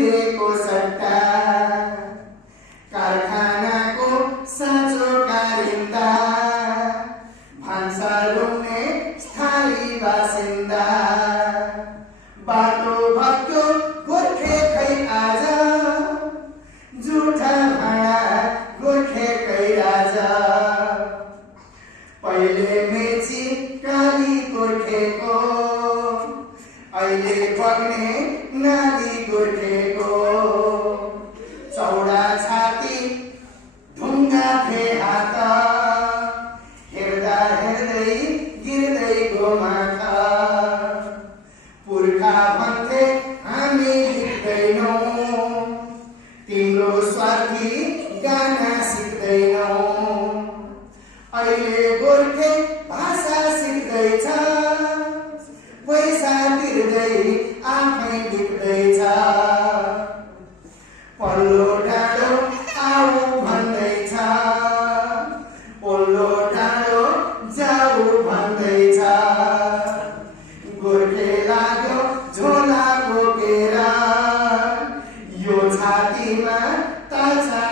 बिग्रेको सट्टा कारखानाको साँचो कारिन्दा भान्सा रुङ्ने स्थायी बासिन्दा बाटो भत्क्यो गोर्खे खै आज जुठा भाँडा गोर्खेकै राजा पहिले मेची काली गोर्खेको अहिले बग्ने नाली गोर्खेको चौडा छाती ढुङ्गा फे हात हेर्दा हेर्दै गिर्दै गोमाथा पुर्खा भन्थे हामी हिँड्दैनौँ तिम्रो स्वार्थी गाना सिक्दैनौँ अहिले गोर्खे भाषा सिक्दैछ पैसा तिर्दै आफै बिक्दैछ पल्लो डाँडो आऊ भन्दैछ पल्लो डाँडो जाऊ भन्दैछ गोर्खे लाग्यो झोला बोकेर यो छातीमा तालसा